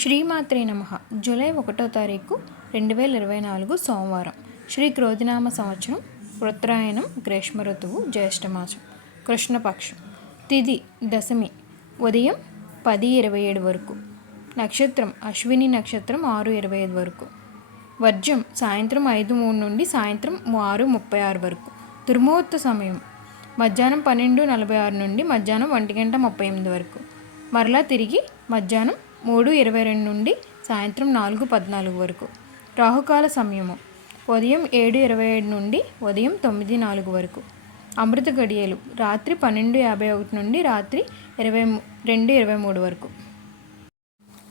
శ్రీమాత్రే నమః. జూలై 1వ తారీఖు 2024 సోమవారం. శ్రీ క్రోధినామ సంవత్సరం ఉత్తరాయణం, గ్రీష్మ ఋతువు, జ్యేష్ఠమాసం, కృష్ణపక్షం, తిథి దశమి, ఉదయం 10:27 వరకు. నక్షత్రం అశ్విని నక్షత్రం 6:25 వరకు. వర్జం సాయంత్రం 5:03 నుండి సాయంత్రం 6:36 వరకు. దుర్ముహూర్త సమయం మధ్యాహ్నం 12:46 నుండి మధ్యాహ్నం 1:38 వరకు. మరలా తిరిగి మధ్యాహ్నం 3:22 నుండి సాయంత్రం 4:14 వరకు. రాహుకాల సమయము ఉదయం 7:27 నుండి ఉదయం 9:04 వరకు. అమృత గడియలు రాత్రి 12:51 నుండి రాత్రి 2:23 వరకు.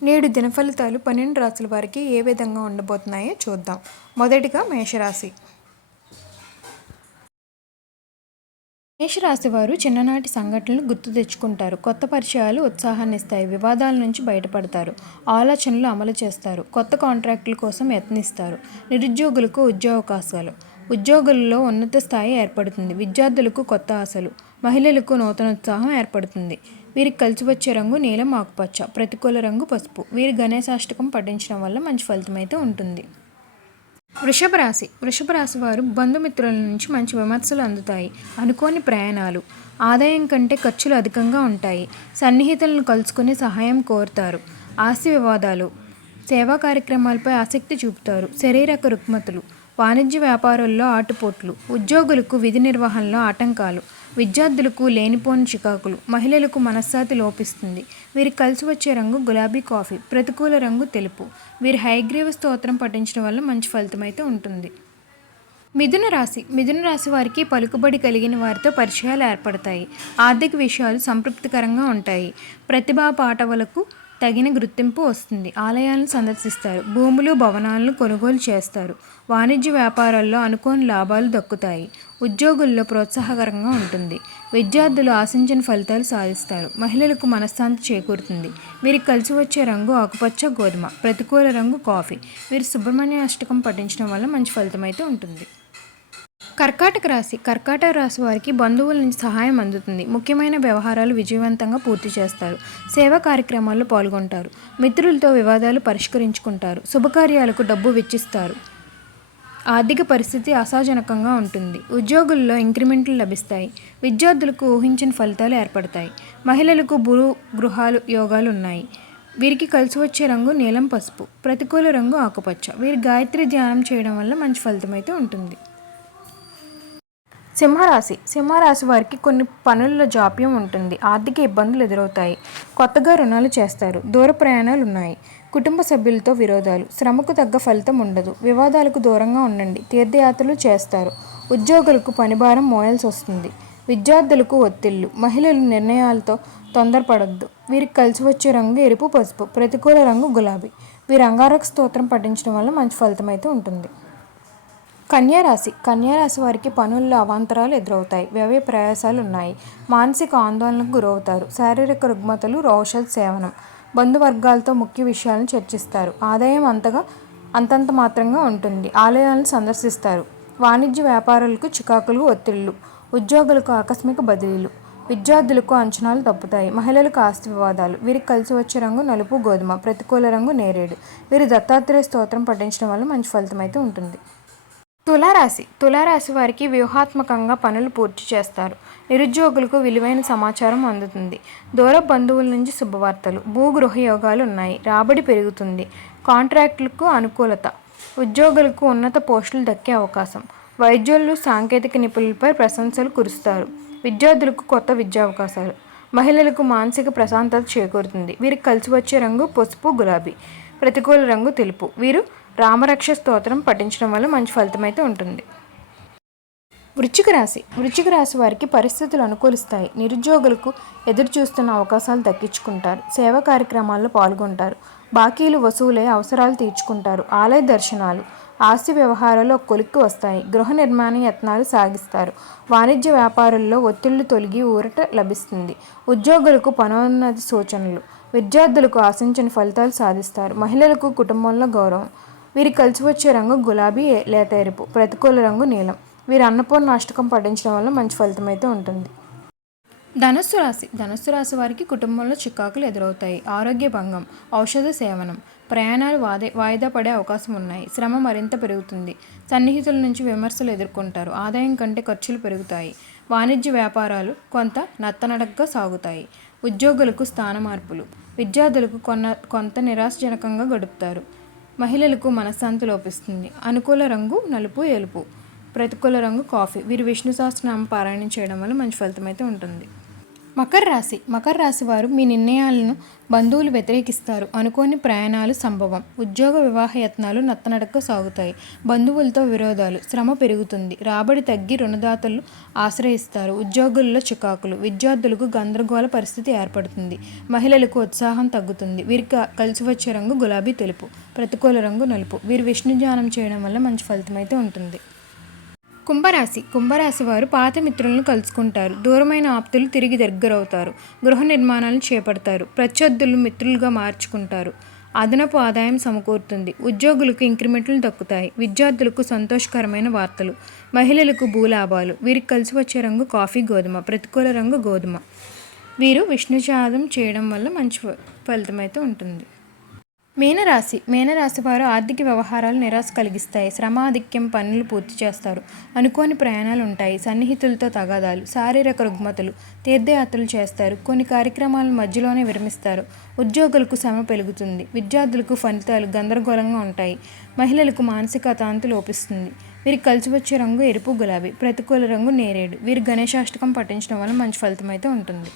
నేడు దినఫలితాలు 12 రాశుల వారికి ఏ విధంగా ఉండబోతున్నాయో చూద్దాం. మొదటిగా మేషరాశి. మేషరాశి వారు చిన్ననాటి సంఘటనలు గుర్తు తెచ్చుకుంటారు. కొత్త పరిచయాలు ఉత్సాహాన్ని ఇస్తాయి. వివాదాల నుంచి బయటపడతారు. ఆలోచనలు అమలు చేస్తారు. కొత్త కాంట్రాక్టుల కోసం యత్నిస్తారు. నిరుద్యోగులకు ఉద్యోగావకాశాలు. ఉద్యోగులలో ఉన్నత స్థాయి ఏర్పడుతుంది. విద్యార్థులకు కొత్త ఆశలు. మహిళలకు నూతనోత్సాహం ఏర్పడుతుంది. వీరికి కలిసి వచ్చే రంగు నీలం, ఆకుపచ్చ. ప్రతికూల రంగు పసుపు. వీరి గణేశాష్టకం పఠించడం వల్ల మంచి ఫలితం అయితే ఉంటుంది. వృషభ రాశి. వృషభ రాశి వారు బంధుమిత్రుల నుంచి మంచి విమర్శలు అందుతాయి. అనుకోని ప్రయాణాలు. ఆదాయం కంటే ఖర్చులు అధికంగా ఉంటాయి. సన్నిహితులను కలుసుకుని సహాయం కోరుతారు. ఆస్తి వివాదాలు. సేవా కార్యక్రమాలపై ఆసక్తి చూపుతారు. శారీరక రుగ్మతలు. వాణిజ్య వ్యాపారాల్లో ఆటుపోట్లు. ఉద్యోగులకు విధి నిర్వహణలో ఆటంకాలు. విద్యార్థులకు లేనిపోని చికాకులు. మహిళలకు మనశ్శాంతి లోపిస్తుంది. వీరికి కలిసి వచ్చే రంగు గులాబీ, కాఫీ. ప్రతికూల రంగు తెలుపు. వీరి హయగ్రీవ స్తోత్రం పఠించడం వల్ల మంచి ఫలితం అయితే ఉంటుంది. మిథున రాశి. మిథున రాశి వారికి పలుకుబడి కలిగిన వారితో పరిచయాలు ఏర్పడతాయి. ఆర్థిక విషయాలు సంతృప్తికరంగా ఉంటాయి. ప్రతిభా పాటవలకు తగిన గుర్తింపు వస్తుంది. ఆలయాలను సందర్శిస్తారు. భూములు, భవనాలను కొనుగోలు చేస్తారు. వాణిజ్య వ్యాపారాల్లో అనుకోని లాభాలు దక్కుతాయి. ఉద్యోగుల్లో ప్రోత్సాహకరంగా ఉంటుంది. విద్యార్థులు ఆశించిన ఫలితాలు సాధిస్తారు. మహిళలకు మనశ్శాంతి చేకూరుతుంది. వీరికి కలిసి వచ్చే రంగు ఆకుపచ్చ, గోధుమ. ప్రతికూల రంగు కాఫీ. వీరు సుబ్రహ్మణ్య అష్టకం పఠించడం వల్ల మంచి ఫలితం అయితే ఉంటుంది. కర్కాటక రాశి. కర్కాటక రాశి వారికి బంధువుల నుంచి సహాయం అందుతుంది. ముఖ్యమైన వ్యవహారాలు విజయవంతంగా పూర్తి చేస్తారు. సేవా కార్యక్రమాల్లో పాల్గొంటారు. మిత్రులతో వివాదాలు పరిష్కరించుకుంటారు. శుభకార్యాలకు డబ్బు వెచ్చిస్తారు. ఆర్థిక పరిస్థితి ఆశాజనకంగా ఉంటుంది. ఉద్యోగుల్లో ఇంక్రిమెంట్లు లభిస్తాయి. విద్యార్థులకు ఊహించిన ఫలితాలు ఏర్పడతాయి. మహిళలకు గృహాలు యోగాలు ఉన్నాయి. వీరికి కలిసి వచ్చే రంగు నీలం, పసుపు. ప్రతికూల రంగు ఆకుపచ్చ. వీరి గాయత్రి ధ్యానం చేయడం వల్ల మంచి ఫలితం అయితే ఉంటుంది. సింహరాశి. సింహరాశి వారికి కొన్ని పనుల్లో జాప్యం ఉంటుంది. ఆర్థిక ఇబ్బందులు ఎదురవుతాయి. కొత్తగా రుణాలు చేస్తారు. దూర ప్రయాణాలు ఉన్నాయి. కుటుంబ సభ్యులతో విరోధాలు. శ్రమకు తగ్గ ఫలితం ఉండదు. వివాదాలకు దూరంగా ఉండండి. తీర్థయాత్రలు చేస్తారు. ఉద్యోగులకు పనిభారం మోయాల్సి వస్తుంది. విద్యార్థులకు ఒత్తిళ్లు. మహిళలు నిర్ణయాలతో తొందరపడొద్దు. వీరికి కలిసి వచ్చే రంగు ఎరుపు, పసుపు. ప్రతికూల రంగు గులాబీ. వీరు అంగారక స్తోత్రం పఠించడం వల్ల మంచి ఫలితం అయితే ఉంటుంది. కన్యారాశి. కన్యారాశి వారికి పనుల్లో అవాంతరాలు ఎదురవుతాయి. వ్యయ ప్రయాసాలు ఉన్నాయి. మానసిక ఆందోళనకు గురవుతారు. శారీరక రుగ్మతలు, ఔషధ సేవనం. బంధువర్గాలతో ముఖ్య విషయాలను చర్చిస్తారు. ఆదాయం అంతంత మాత్రంగా ఉంటుంది. ఆలయాలను సందర్శిస్తారు. వాణిజ్య వ్యాపారాలకు చికాకులు, ఒత్తిళ్లు. ఉద్యోగులకు ఆకస్మిక బదిలీలు. విద్యార్థులకు అంచనాలు తప్పుతాయి. మహిళలకు ఆస్తి వివాదాలు. వీరికి కలిసి వచ్చే రంగు నలుపు, గోధుమ. ప్రతికూల రంగు నేరేడు. వీరు దత్తాత్రేయ స్తోత్రం పఠించడం వల్ల మంచి ఫలితం అయితే ఉంటుంది. తులారాశి. తులారాశి వారికి వ్యూహాత్మకంగా పనులు పూర్తి చేస్తారు. నిరుద్యోగులకు విలువైన సమాచారం అందుతుంది. దూర బంధువుల నుంచి శుభవార్తలు. భూగృహ యోగాలు ఉన్నాయి. రాబడి పెరుగుతుంది. కాంట్రాక్టులకు అనుకూలత. ఉద్యోగులకు ఉన్నత పోస్టులు దక్కే అవకాశం. వైద్యులు, సాంకేతిక నిపుణులపై ప్రశంసలు కురుస్తారు. విద్యార్థులకు కొత్త విద్యావకాశాలు. మహిళలకు మానసిక ప్రశాంతత చేకూరుతుంది. వీరికి కలిసి వచ్చే రంగు పసుపు, గులాబీ. ప్రతికూల రంగు తెలుపు. వీరు రామరక్ష స్తోత్రం పఠించడం వల్ల మంచి ఫలితం అయితే ఉంటుంది. వృశ్చిక రాశి. వృశ్చిక రాశి వారికి పరిస్థితులు అనుకూలిస్తాయి. నిరుద్యోగులకు ఎదురు చూస్తున్న అవకాశాలు దక్కించుకుంటారు. సేవా కార్యక్రమాల్లో పాల్గొంటారు. బాకీలు వసూలై అవసరాలు తీర్చుకుంటారు. ఆలయ దర్శనాలు. ఆస్తి వ్యవహారాలు కొలిక్కి వస్తాయి. గృహ నిర్మాణ యత్నాలు సాగిస్తారు. వాణిజ్య వ్యాపారాల్లో ఒత్తిళ్లు తొలగి ఊరట లభిస్తుంది. ఉద్యోగులకు పనోన్నతి సూచనలు. విద్యార్థులకు ఆశించిన ఫలితాలు సాధిస్తారు. మహిళలకు కుటుంబంలో గౌరవం. వీరికి కలిసి వచ్చే రంగు గులాబీ, లేత ఎరుపు. ప్రతికూల రంగు నీలం. వీరు అన్నపూర్ణ అష్టకం పఠించడం వల్ల మంచి ఫలితం అయితే ఉంటుంది. ధనుస్సు రాశి వారికి కుటుంబంలో చికాకులు ఎదురవుతాయి. ఆరోగ్య భంగం, ఔషధ సేవనం, ప్రయాణాలు వాయిదా పడే అవకాశం ఉన్నాయి. శ్రమ మరింత పెరుగుతుంది. సన్నిహితుల నుంచి విమర్శలు ఎదుర్కొంటారు. ఆదాయం కంటే ఖర్చులు పెరుగుతాయి. వాణిజ్య వ్యాపారాలు కొంత నత్తనడకగా సాగుతాయి. ఉద్యోగులకు స్థాన మార్పులు, విద్యార్థులకు కొంత నిరాశజనకంగా గడుపుతారు. మహిళలకు మనశ్శాంతి లోపిస్తుంది. అనుకూల రంగు నలుపు, ఎలుపు. ప్రతికూల రంగు కాఫీ. వీరు విష్ణు సహస్రనామం పారాయణం చేయడం వల్ల మంచి ఫలితం అయితే ఉంటుంది. మకర రాశి వారు మీ నిర్ణయాలను బంధువులు వ్యతిరేకిస్తారు. అనుకోని ప్రయాణాలు సంభవం. ఉద్యోగ వివాహ యత్నాలు నత్తనడక సాగుతాయి. బంధువులతో విరోధాలు, శ్రమ పెరుగుతుంది. రాబడి తగ్గి రుణదాతలు ఆశ్రయిస్తారు. ఉద్యోగుల్లో చికాకులు, విద్యార్థులకు గందరగోళ పరిస్థితి ఏర్పడుతుంది. మహిళలకు ఉత్సాహం తగ్గుతుంది. వీరికి కలిసి వచ్చే రంగు గులాబీ, తెలుపు. ప్రతికూల రంగు నలుపు. వీరు విష్ణు ధ్యానం చేయడం వల్ల మంచి ఫలితం అయితే ఉంటుంది. కుంభరాశి వారు పాత మిత్రులను కలుసుకుంటారు. దూరమైన ఆప్తులు తిరిగి దగ్గరవుతారు. గృహ నిర్మాణాలను చేపడతారు. ప్రత్యర్థులు మిత్రులుగా మార్చుకుంటారు. అదనపు ఆదాయం సమకూరుతుంది. ఉద్యోగులకు ఇంక్రిమెంట్లు దక్కుతాయి. విద్యార్థులకు సంతోషకరమైన వార్తలు. మహిళలకు భూలాభాలు. వీరికి కలిసి వచ్చే రంగు కాఫీ, గోధుమ. ప్రతికూల రంగు గోధుమ. వీరు విష్ణుజాతం చేయడం వల్ల మంచి ఫలితం అయితే ఉంటుంది. మీనరాశి వారు ఆర్థిక వ్యవహారాలు నిరాశ కలిగిస్తాయి. శ్రమాధిక్యం, పనులు పూర్తి చేస్తారు. అనుకోని ప్రయాణాలు ఉంటాయి. సన్నిహితులతో తగాదాలు, శారీరక రుగ్మతలు. తీర్థయాత్రలు చేస్తారు. కొన్ని కార్యక్రమాలను మధ్యలోనే విరమిస్తారు. ఉద్యోగులకు శ్రమ పెరుగుతుంది. విద్యార్థులకు ఫలితాలు గందరగోళంగా ఉంటాయి. మహిళలకు మానసిక అశాంతి లోపిస్తుంది. వీరికి కలిసి వచ్చే రంగు ఎరుపు, గులాబీ. ప్రతికూల రంగు నేరేడు. వీరు గణేశాష్టకం పఠించడం వల్ల మంచి ఫలితం అయితే ఉంటుంది.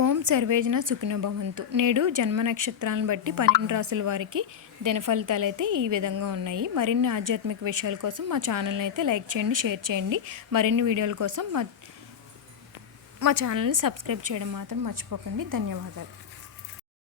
ఓం సర్వేజన సుఖినో భవంతు. నేడు జన్మ నక్షత్రాలను బట్టి 12 రాసుల వారికి దిన ఫలితాలు అయితే ఈ విధంగా ఉన్నాయి. మరిన్ని ఆధ్యాత్మిక విషయాల కోసం మా ఛానల్ని అయితే లైక్ చేయండి, షేర్ చేయండి. మరిన్ని వీడియోల కోసం మా ఛానల్ని సబ్స్క్రైబ్ చేయడం మాత్రం మర్చిపోకండి. ధన్యవాదాలు.